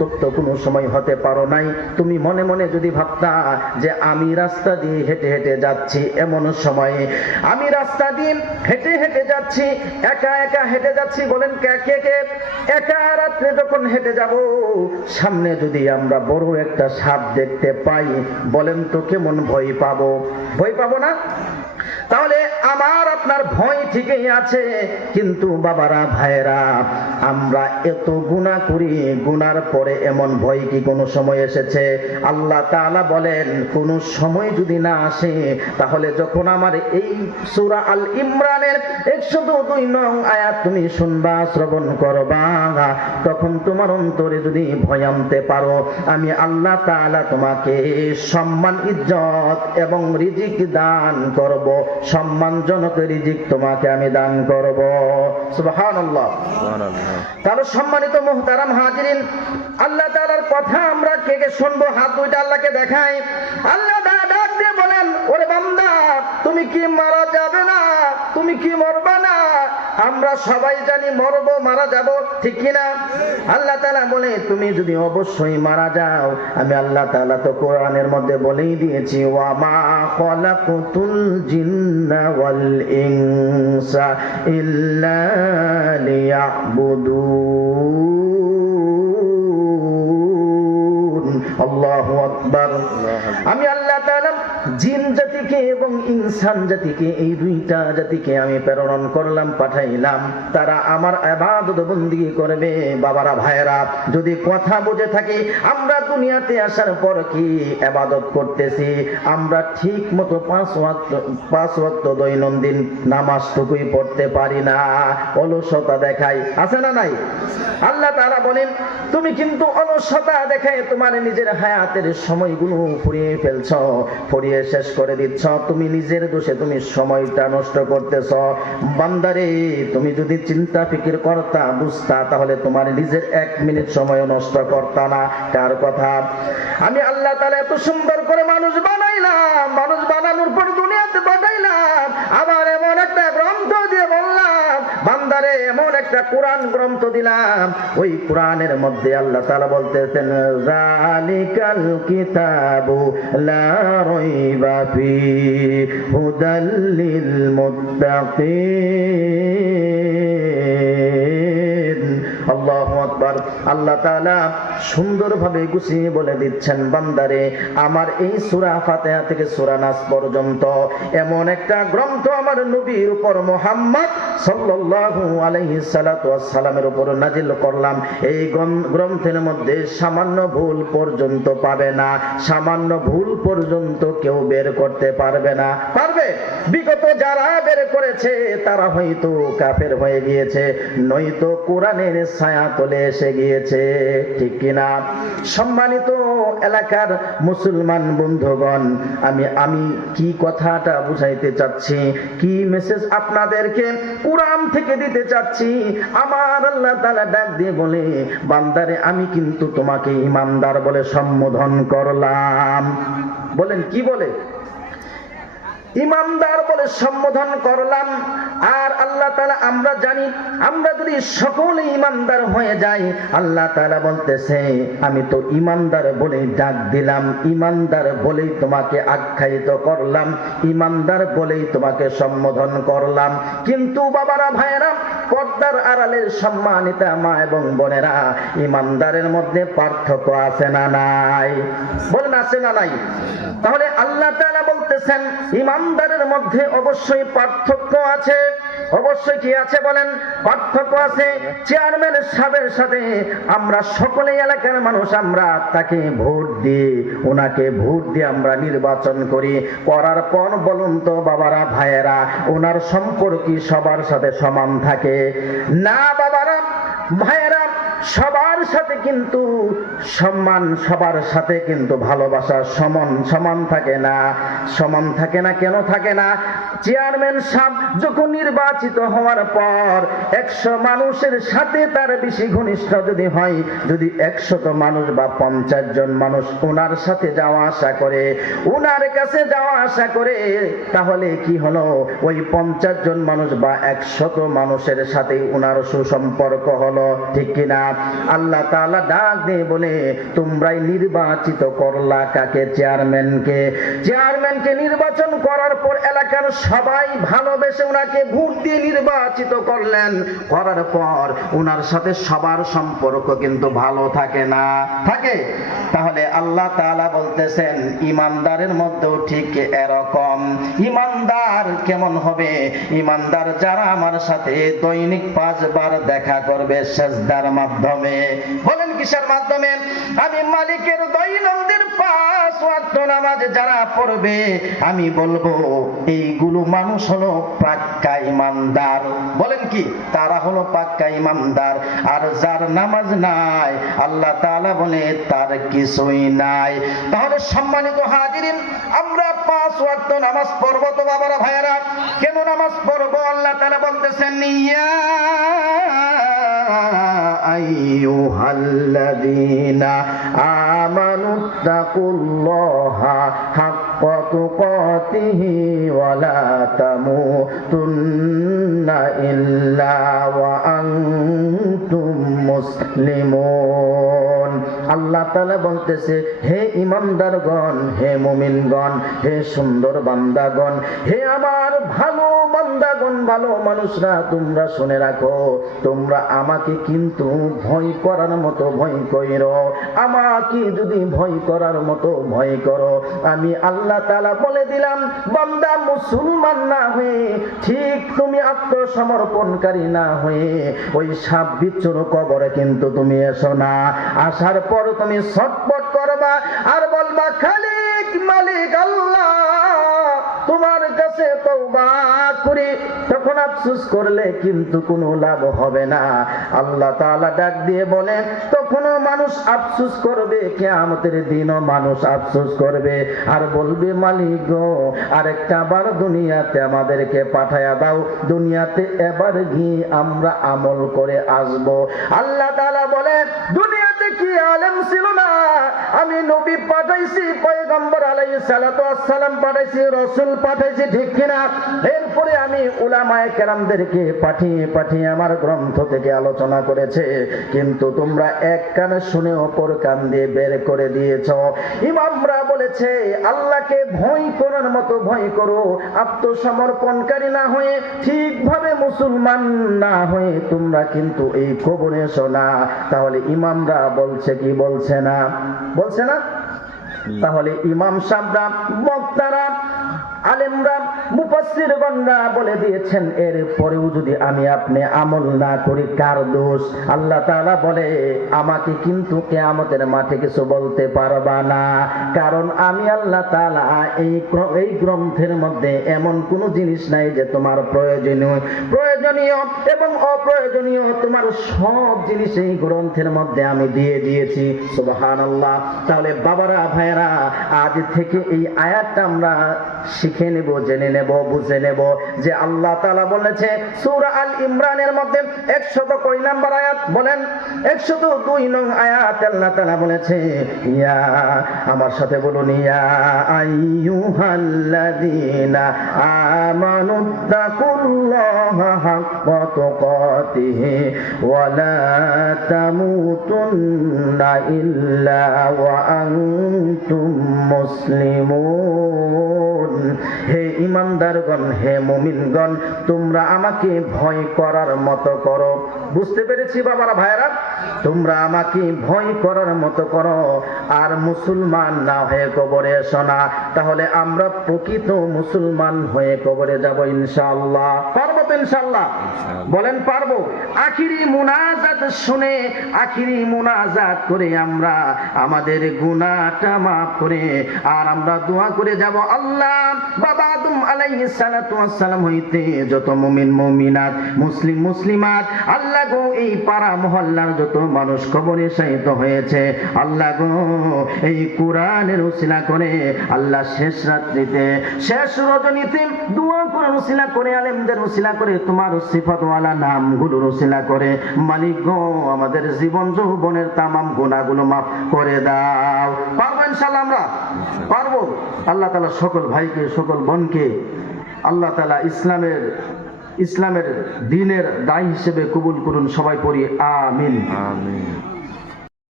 উত্তপ্ত কোনো সময় হতে পারো নাই। তুমি মনে মনে যদি ভাবতা যে আমি রাস্তা দিয়ে হেঁটে হেঁটে যাচ্ছি, এমন সময়ে আমি রাস্তা দিয়ে হেঁটে হেঁটে যাচ্ছি, একা একা হেঁটে যাচ্ছি, বলেন কে কে কে একা রাত্রে যখন হেঁটে যাব, সামনে যদি আমরা বড় একটা সাপ দেখতে পাই, বলেন তো কেমন ভয় পাবো? ভয় পাবো না? তাহলে আমার আপনার ভয় ঠিকই আছে, কিন্তু বাবারা ভাইয়েরা, আমরা এত গুনাহ করি, গুনার পরে এমন ভয় কি কোনো সময় এসেছে? আল্লাহ তাআলা বলেন কোন সময় যদি না আসে, তাহলে যখন আমার এই সূরা আল ইমরানের 102 নং আয়াত তুমি শুনবা, শ্রবণ করবা, তখন তোমার অন্তরে যদি ভয় আনতে পারো, আমি আল্লাহ তাআলা তোমাকে সম্মান, ইজ্জত এবং রিজিক দান করব, সম্মানজনক রিজিক তোমাকে আমি দান করব। সুবহানাল্লাহ। তাহলে সম্মানিত মুহতারাম হাজিরিন, আল্লাহ তাআলার কথা আমরা কে কে শুনবো? হাত দুইটা আল্লাহকে দেখাই। আল্লাহ তাআলা ডাক দিয়ে বলেন, ওরে বান্দা, তুমি কি মারা যাবে না? তুমি কি মরবা না? আমরা সবাই জানি মরবো, মারা যাব, ঠিক কি না? আল্লাহ তাআলা বলে, তুমি যদি অবশ্যই মারা যাও, আমি আল্লাহ তাআলা তো কোরআনের মধ্যে বলেই দিয়েছি, ওয়া মা খালাকুতুল জিন্না ওয়াল ইনসা ইল্লা লিয়াবুদুন। আল্লাহু আকবার। আমি আল্লাহ তাআলা জিন জাতিকে এবং ইনসান জাতিকে, এই দুইটা জাতিকে আমি প্রেরণ করলাম, পাঠাইলাম, তারা আমার ইবাদত বندگی করবে। বাবারা ভাইয়েরা, যদি কথা বুঝে থাকি, আমরা দুনিয়াতে আসার পর কি ইবাদত করতেছি? আমরা ঠিক মতো 5 ওয়াক্ত দৈনন্দিন নামাজটুকুই পড়তে পারি না, অলসতা দেখাই, আছে না নাই? আল্লাহ তাআলা বলেন, তুমি কিন্তু অলসতা দেখায় তোমার নিজের হায়াতের সময়গুলো ফুরিয়ে ফেলছ, ফুরিয়ে শেষ করে দিচ্ছ। তুমি নিজের দোষে তুমি সময়টা নষ্ট করতেছ। বান্দারে, তুমি যদি চিন্তা ফিকির করতা, বুঝতা, তাহলে তোমার নিজের 1 মিনিট সময় নষ্ট করতা না। কার কথা? আমি আল্লাহ তাআলা এত সুন্দর করে মানুষ বানাইলাম, মানুষ বানানোর পর দুনিয়াতে পাঠাইলাম, আবার এমন একটা গ্রন্থ দিয়ে বললাম, বান্দারে এমন একটা কোরআন গ্রন্থ দিলাম, ওই কোরআনের মধ্যে আল্লাহ তাআলা বলতেছেন, যালিকাল কিতাবু লা রাইবা ফিহি হুদাল লিল মুত্তাকিন। আল্লাহু আকবার। আল্লাহ তাআলা সুন্দরভাবে গুছিয়ে বলে দিচ্ছেন, বান্দারে, আমার এই সূরা ফাতিহা থেকে সূরা নাস পর্যন্ত এমন একটা গ্রন্থ আমার নবীর উপর মুহাম্মদ সাল্লাল্লাহু আলাইহি সাল্লাতু ওয়াস সালামের উপর নাজিল করলাম। এই গ্রন্থের মধ্যে সামান্য ভুল পর্যন্ত পাবে না, সামান্য ভুল পর্যন্ত কেউ বের করতে পারবে না। পারবে? বিগত যারা বের করেছে তারা হয়তো কাফের হয়ে গিয়েছে, নয়তো কোরআনের ছায়া তলে এসে গিয়েছে, ঠিক কিনা? সম্মানিত এলাকার মুসলমান বন্ধুগণ, আমি কি কথাটা বুঝাইতে চাচ্ছি, কি মেসেজ আপনাদেরকে কোরআন থেকে দিতে চাচ্ছি? আমার আল্লাহ তাআলা ডাক দিয়ে বলে, বান্দারে, আমি কিন্তু তোমাকে ঈমানদার বলে সম্বোধন করলাম। বলেন কি বলে? ঈমানদার বলে সম্বোধন করলাম। আর আল্লাহ তাআলা, আমরা জানি, আমরা যদি সকলে ঈমানদার হয়ে যাই, আল্লাহ তাআলা বলতেছে, আমি তো ঈমানদার বলেই ডাক দিলাম, ঈমানদার বলেই তোমাকে আখ্যায়িত করলাম, ঈমানদার বলেই তোমাকে সম্বোধন করলাম। কিন্তু বাবারা ভাইয়েরা, পর্দার আড়ালের সম্মানিতা মা এবং বোনেরা, ঈমানদারের মধ্যে পার্থক্য আছে না নাই? বলেন আছে না নাই? তাহলে আল্লাহ তাআলা বলতেছেন, ঈমানদারের মধ্যে অবশ্যই পার্থক্য আছে। অবশ্যই কি আছে বলেন? পার্থক্য আছে। চেয়ারম্যান সাহেবের সাথে আমরা সকলে এলাকার মানুষ, আমরা তাকে ভোট দিই, ওনাকে ভোট দিয়ে আমরা নির্বাচন করি, করার পর বলুন তো বাবারা ভাইয়েরা, ওনার সম্পর্ক কি সবার সাথে সমান থাকে? না বাবারা ভাইয়েরা, সবার সাথে কিন্তু সম্মান, সবার সাথে কিন্তু ভালোবাসা সমান থাকে না। সমান থাকে না। কেন থাকে না? চেয়ারম্যান সাহেব যখন নির্বাচিত হওয়ার পর 100 মানুষের সাথে তার বেশি ঘনিষ্ঠ যদি হয়, যদি 100 মানুষ বা 50 জন মানুষ ওনার সাথে যাওয়া আসা করে, ওনার কাছে যাওয়া আসা করে, তাহলে কি হলো? ওই 50 জন মানুষ বা 100 মানুষের সাথে ওনার সুসম্পর্ক হলো, ঠিক কিনা? আল্লাহ তাআলা ডাক দিয়ে বলে, তোমরাই নির্বাচিত করলা কাকে? চেয়ারম্যানকে। চেয়ারম্যানকে নির্বাচন করার পর এলাকার সবাই ভালোবেসে ওনাকে ভোট দিয়ে নির্বাচিত করলেন। করার পর ওনার সাথে সবার সম্পর্ক কিন্তু ভালো থাকে না, থাকে? তাহলে আল্লাহ তাআলা বলতেছেন ইমানদারের মধ্যেও ঠিক এরকম। ইমানদার কেমন হবে? ইমানদার যারা আমার সাথে দৈনিক 5 বার দেখা করবে সিজদার মাধ্যমে। বলেন কিসের মাধ্যমে? আমি মালিকের দৈনন্দিন 5 ওয়াক্ত নামাজ যারা পড়বে, আমি বলবো এইগুলো মানুষ হলো পাক্কা ইমানদার। বলেন কি? তারা হলো পাক্কা ইমানদার। আর যার নামাজ নাই, আল্লাহ তাআলা বলে তার কিছুই নাই। তাহলে সম্মানিত হাজিরিন, আমরা 5 ওয়াক্ত নামাজ পড়বো তো বাবারা ভাইয়েরা। কেন নামাজ পড়বো? আল্লাহ তাআলা বলতেছেন, ইয়া আইয়ুহাল্লাযীনা আমানুত্তাকুল্লাহা হাক্কা তুকাতিহি ওয়া লা তামুতুন্না ইল্লা ওয়া আনতুম মুসলিমুন। আল্লাহ তাআলা বলতেছে, হে ইমানদারগণ, হে মুমিনগণ, হে সুন্দর বান্দাগণ, হে আমার ভালো বান্দাগণ, ভালো মানুষরা, তোমরা শুনে রাখো, তোমরা আমাকে কিন্তু ভয় করার মতো ভয় করো। আমাকে যদি ভয় করার মতো ভয় করো, আমি আল্লাহ তাআলা বলে দিলাম, বান্দা মুসলমান না হয়ে, ঠিক তুমি আত্মসমর্পণকারী না হয়ে ওই সাপ বিচ্ছুর কবরে কিন্তু তুমি এসো না। আসার পর তুমি ছটফট করবা আর বলবা, খালিক মালিক আল্লাহ, তোমার কাছে তওবা করি। তখন আফসোস করলে কিন্তু কোনো লাভ হবে না। আল্লাহ তাআলা ডাক দিয়ে বলে, তখনও মানুষ আফসোস করবে, কিয়ামতের দিনও মানুষ আফসোস করবে আর বলবে, মালিক গো, আরেকটা বার দুনিয়াতে আমাদেরকে পাঠায়া দাও, দুনিয়াতে এবার গিয়ে আমরা আমল করে আসবো। আল্লাহ তাআলা বলে, দুনিয়াতে কি আলেম ছিল না? আমি নবী পাঠাইছি, পয়গম্বর আলাইহিস সালাতু ওয়াস সালাম পাঠাইছি, রাসূল পাঠাইছি, ঠিক কিনা? এরপরে আমি উলামায়ে কেরামদেরকে পাঠিয়ে পাঠিয়ে আমার গ্রন্থ থেকে আলোচনা করেছে, কিন্তু তোমরা এক কানে শুনে অপর কান দিয়ে বের করে দিয়েছ। ইমামরা বলেছে, আল্লাহকে ভয় করার মতো ভয় করো, আত্মসমর্পণকারী না হয়ে, ঠিকভাবে মুসলমান না হয়ে তোমরা কিন্তু এই কবরে এসো না। তাহলে ইমামরা বলছে কি? বলছে না? বলছে না? তাহলে ইমাম সাহেবরা, বক্তারা, আলেমরা, মুফাসসিরগণরা বলে দিয়েছেন, এর পরেও যদি আমি আপনি আমল না করি, কার দোষ? আল্লাহ তাআলা বলে, আমাকে কিন্তু কিয়ামতের মাঠে কিছু বলতে পারবা না, কারণ আমি আল্লাহ তাআলা এই গ্রন্থের মধ্যে এমন কোন জিনিস নাই যে তোমার প্রয়োজনীয় এবং অপ্রয়োজনীয়, তোমার সব জিনিস এই গ্রন্থের মধ্যে আমি দিয়ে দিয়েছি। সুবহানাল্লাহ। তাহলে বাবারা ভাইয়েরা, আজ থেকে এই আয়াতটা আমরা শিখে নেব, জেনে নেব, বুঝে নেব যে আল্লাহ তাআলা বলেছে সূরা আল ইমরানের মধ্যে 100 কয় নাম্বার আয়াত? বলেন, 102 নং আয়াত। আল্লাহ তাআলা বলেছে, ইয়া, আমার সাথে বলুন, ইয়া আইয়ুহাল্লাযীনা আমানুত্তাকুল্লাহা হাক্কা তুকাতিহি ওয়া লা তামুতুন্না ইল্লা ওয়া আনতুম মুসলিমুন। হে ইমানদারগণ, হে মুমিনগণ, তোমরা আমাকে ভয় করার মতো করো। বুঝতে পেরেছি বাবারা ভাইরা? তোমরা আমাকে ভয় করার মতো করো আর মুসলমান না হয়ে কবরে এসো না। তাহলে আমরা প্রকৃত মুসলমান হয়ে কবরে যাব ইনশাআল্লাহ। পারবো তো ইনশাআল্লাহ? বলেন পারবো? আখিরি মুনাজাত শুনে, আখিরি মুনাজাত করে আমরা আমাদের গুনাহটা মাফ করে আর আমরা দোয়া করে যাব, আল্লাহ, বাবা আদম আলাইহিস সালাতু ওয়াস সালাম হইতে যত মুমিন মুমিনাত, মুসলিম মুসলিমাত, আল্লাহ গো, এই পাড়া মহল্লার যত মানুষ কবরে শায়িত হয়েছে, আল্লাহ গো, এই কোরআনের উসিলা করে, আল্লাহ, শেষ রাত্রিতে, শেষ রজনীতে দোয়া করে উসিলা করে, আলেমদের উসিলা করে, তোমার সিফাতওয়ালা নামগুলোর উসিলা করে, মালিক গো, আমাদের জীবন যৌবনের তামাম গুনাহগুলো মাফ করে দাও। পারবো ইনশাআল্লাহ? আমরা পারবো। আল্লাহ তাআলা সকল ভাইকে, সকল বোনকে আল্লাহ তাআলা ইসলামের ইসলামের দ্বীনের দায়ী হিসেবে কবুল করুন। সবাই পড়ি আমিন। আমিন।